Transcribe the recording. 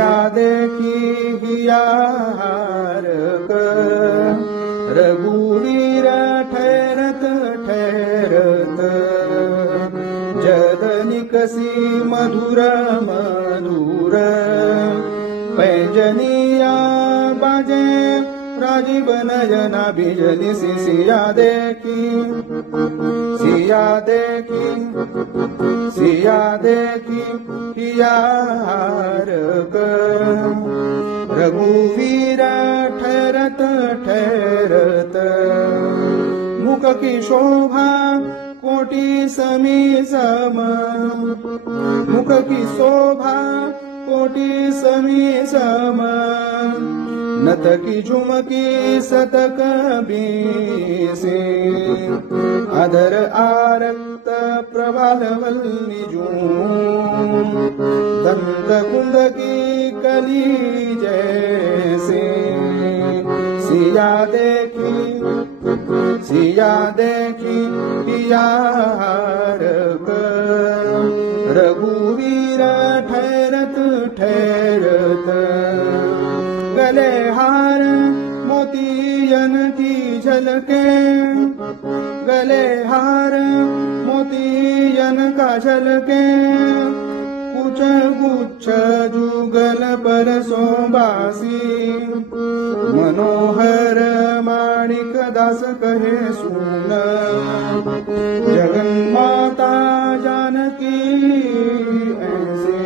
सिया देखी हिया हारक रघुवीर ठहरत ठहरत जदनिकसी मधुर मधुर पैंजनिया बाजे राजीव नयना बिजली सी सिया देखी हिया हारक रघुवीर ठहरत ठहरत मुख की शोभा कोटि समी सम मुख की शोभा कोटि समी सम नत की झुमकी सतक बीसे अधर आरक्त प्रभाल वल्ली जूं दंत कुंद की कली जैसे सिया देखी पिया हारक रघुवीर ठहरत ठहरत गले हार मोतियन की झलके गले हार मोतियन का झलके कुछ गुच्छ जुगल पर सोबासी मनोहर माणिक दास कहे सुन जगन्माता जानकी ऐसे